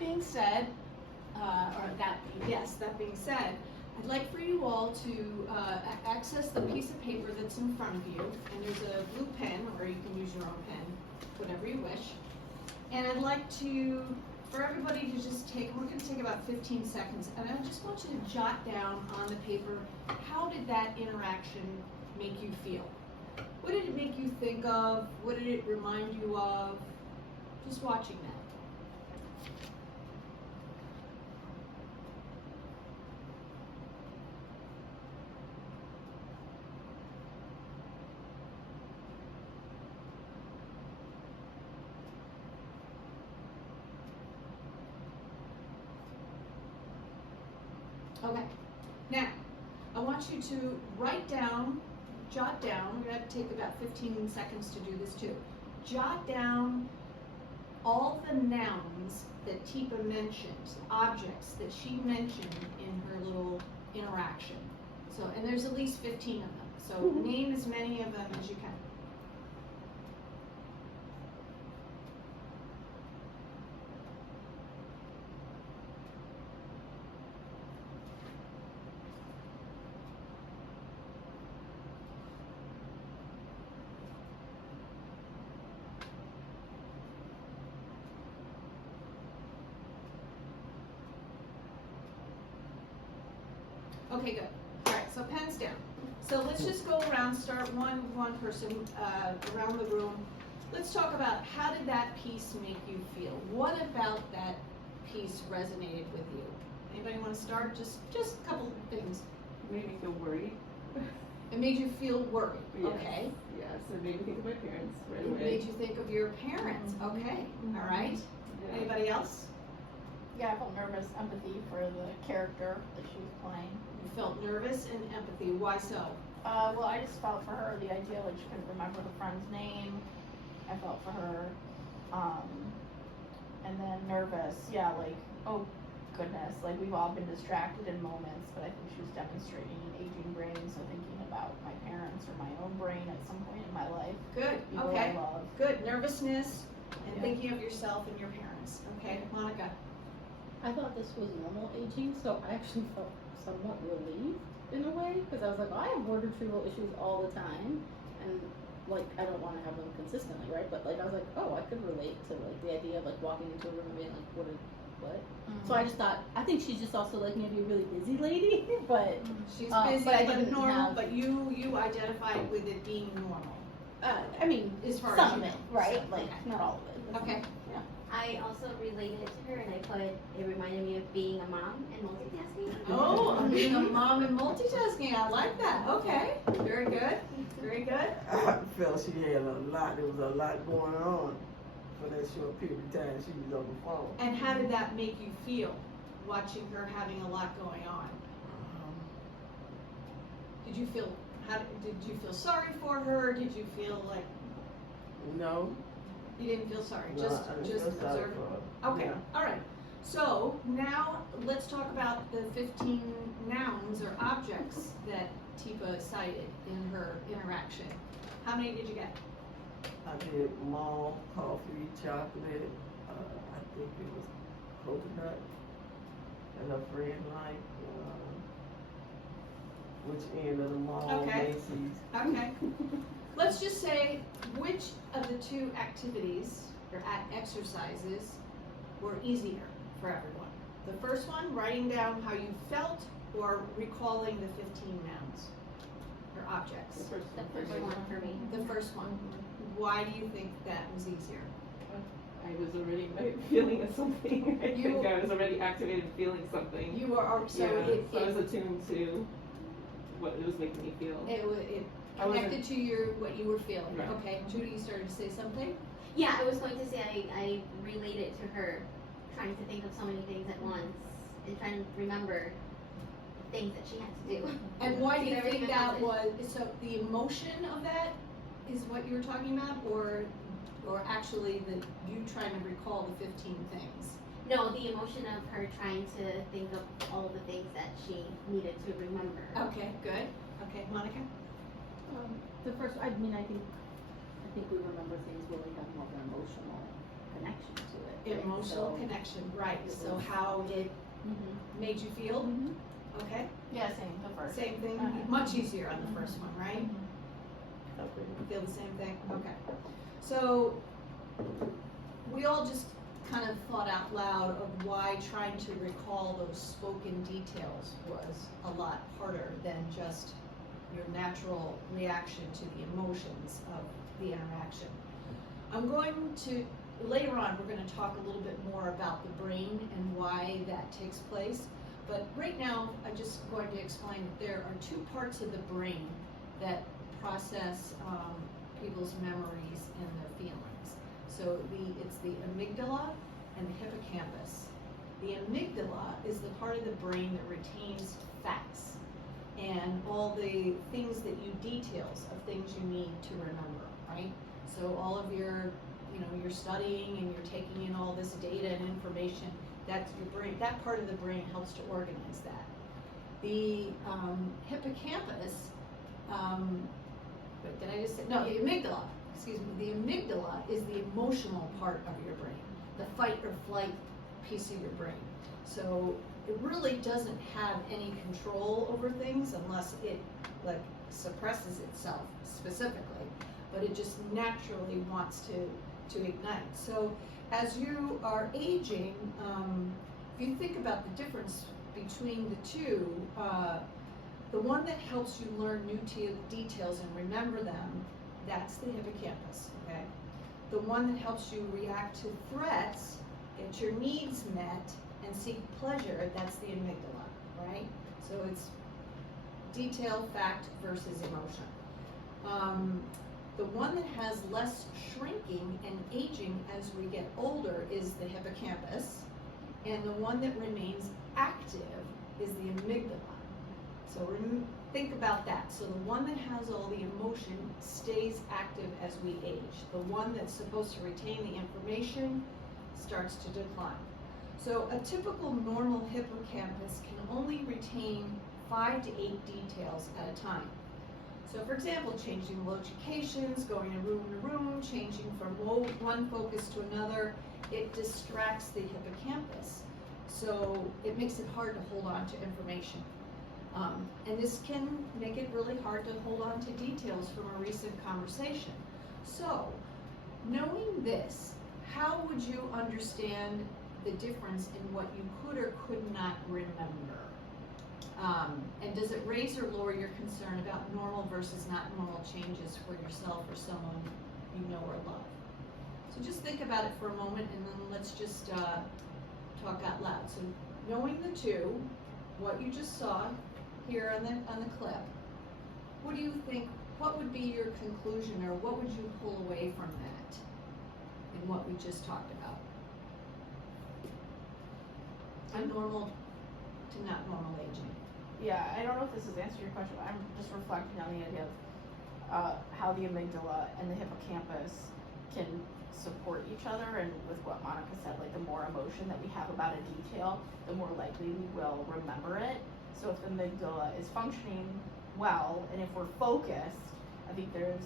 being said, that being said, I'd like for you all to access the piece of paper that's in front of you, and there's a blue pen, or you can use your own pen, whatever you wish. And I'd like for everybody to just we're going to take about 15 seconds, and I just want you to jot down on the paper, how did that interaction make you feel? What did it make you think of? What did it remind you of? Just watching that. Okay, now, I want you to jot down, we're going to take about 15 seconds to do this too. Jot down all the nouns that Teepa mentioned, objects that she mentioned in her little interaction. So, and there's at least 15 of them. So name as many of them as you can. Okay, good. All right, so pens down. So let's just go around, start one person around the room. Let's talk about, how did that piece make you feel? What about that piece resonated with you? Anybody want to start? Just a couple of things. It made me feel worried. It made you feel worried. Yes. Okay. Yes, it made me think of my parents right away. It made you think of your parents. Okay. All right. Yeah. Anybody else? Yeah, I felt nervous, empathy for the character that she was playing. You felt nervous and empathy. Why so? Well, I just felt for her the idea, like, she couldn't remember the friend's name. I felt for her. And then nervous, yeah, like, oh goodness, like, we've all been distracted in moments, but I think she was demonstrating an aging brain, so thinking about my parents or my own brain at some point in my life. Good. People Okay. I love. Good. Nervousness and Yeah. thinking of yourself and your parents. Okay, Monica. I thought this was normal aging, so I actually felt somewhat relieved in a way, because I was like, I have word retrieval issues all the time, and like, I don't want to have them consistently, right? But like, I was like, oh, I could relate to like the idea of like walking into a room and being like, what? Mm-hmm. So I just thought, I think she's just also like maybe a really busy lady, but She's but busy, I but didn't normal, have- but you identified with it being normal. I mean, As far as some you of it, know. right? So, Like, okay. not all of it. Okay. I also related to her, and I put, it reminded me of being a mom and multitasking. Oh, being a mom and multitasking. I like that. Okay. Very good. Very good. I felt she had a lot. There was a lot going on for that short period of time she was on the phone. And how did that make you feel, watching her having a lot going on? Did you feel sorry for her? Did you feel like No. you didn't feel sorry? No, just I didn't feel sorry observe. for her. Okay. Yeah. All right. So now let's talk about the 15 nouns or objects that Teepa cited in her interaction. How many did you get? I did mall, coffee, chocolate. I think it was coconut. And a friend liked which end of the mall, Okay. Macy's. Okay. Let's just say, which of the two activities or exercises were easier for everyone? The first one, writing down how you felt, or recalling the 15 nouns or objects? The first The one. first one for me. The first one. Why do you think that was easier? I was already feeling something. I You- think I was already activated feeling something. You were so yeah, it, so I was attuned to what it was making me feel. it I wasn't- connected to what you were feeling. Right. Okay, Judy, you started to say something. Yeah, I was going to say I related to her trying to think of so many things at once and trying to remember things that she had to do. And why do you Everything think I that was? So the emotion of that is what you were talking about, or actually you trying to recall the 15 things? No, the emotion of her trying to think of all the things that she needed to remember. Okay, good. Okay, Monica. The first, I mean, I think we remember things where we have more of an emotional connection to it. right? Emotional So- connection, right, This so is- how it Mhm. made you feel, Mhm. okay? Yeah, same, the first. Same thing, Okay. much easier on the first one, right? Felt pretty good. Feel the same thing? Okay. So, we all just kind of thought out loud of why trying to recall those spoken details was a lot harder than just your natural reaction to the emotions of the interaction. I'm going to, later on, we're gonna talk a little bit more about the brain and why that takes place. But right now, I'm just going to explain that there are two parts of the brain that process people's memories and their feelings. So it's the amygdala and the hippocampus. The amygdala is the part of the brain that retains facts and all the things that you details of things you need to remember, right? So all of your, you're studying and you're taking in all this data and information, that's your brain, that part of the brain helps to organize that. The hippocampus, wait, did I just say, no, the amygdala, excuse me, the amygdala is the emotional part of your brain, the fight or flight piece of your brain. So it really doesn't have any control over things unless it like suppresses itself specifically, but it just naturally wants to ignite. So as you are aging, if you think about the difference between the two, the one that helps you learn new details and remember them, that's the hippocampus, okay? The one that helps you react to threats, get your needs met, and seek pleasure, that's the amygdala, right? So it's detail, fact versus emotion. The one that has less shrinking and aging as we get older is the hippocampus, and the one that remains active is the amygdala. So think about that. So the one that has all the emotion stays active as we age. The one that's supposed to retain the information starts to decline. So a typical normal hippocampus can only retain 5 to 8 details at a time. So for example, changing locations, going from room to room, changing from one focus to another, it distracts the hippocampus. So it makes it hard to hold on to information. And this can make it really hard to hold on to details from a recent conversation. So, knowing this, how would you understand the difference in what you could or could not remember? And does it raise or lower your concern about normal versus not normal changes for yourself or someone you know or love? So just think about it for a moment, and then let's just talk out loud. So knowing the two, what you just saw here on the clip, what do you think, what would be your conclusion, or what would you pull away from that in what we just talked about? Normal to not normal aging. Yeah, I don't know if this has answered your question, but I'm just reflecting on the idea of how the amygdala and the hippocampus can support each other, and with what Monica said, like the more emotion that we have about a detail, the more likely we will remember it. So if the amygdala is functioning well, and if we're focused, I think there's,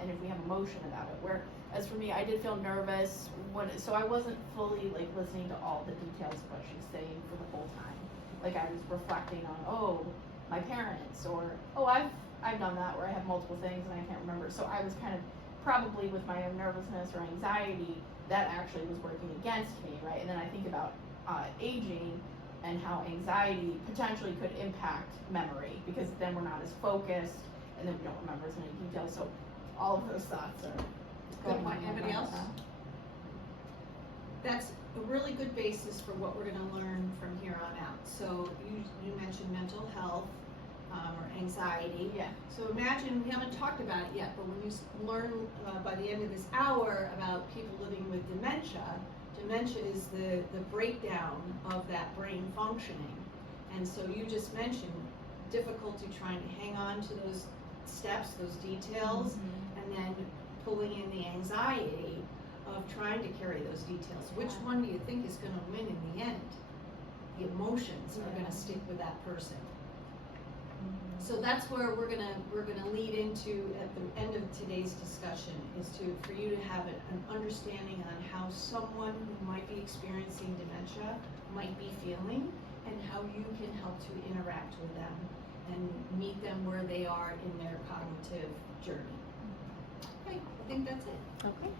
and if we have emotion about it, whereas for me, I did feel nervous so I wasn't fully like listening to all the details of what she's saying for the whole time. Like I was reflecting on, my parents, or, I've done that where I have multiple things and I can't remember. So I was kind of probably with my own nervousness or anxiety, that actually was working against me, right? And then I think about aging and how anxiety potentially could impact memory, because then we're not as focused and then we don't remember as many details. So all of those thoughts are Good going point. on Anybody right else? now. That's a really good basis for what we're gonna learn from here on out. So you mentioned mental health, or anxiety. Yeah. So imagine, we haven't talked about it yet, but when you learn by the end of this hour about people living with dementia, dementia is the breakdown of that brain functioning. And so you just mentioned difficulty trying to hang on to those steps, those details, and then pulling in the anxiety of trying to carry those details. Which one do you think is gonna win in the end? The emotions are gonna stick with that person. So that's where we're gonna lead into at the end of today's discussion is for you to have an understanding on how someone who might be experiencing dementia might be feeling and how you can help to interact with them and meet them where they are in their cognitive journey. Okay, I think that's it. Okay.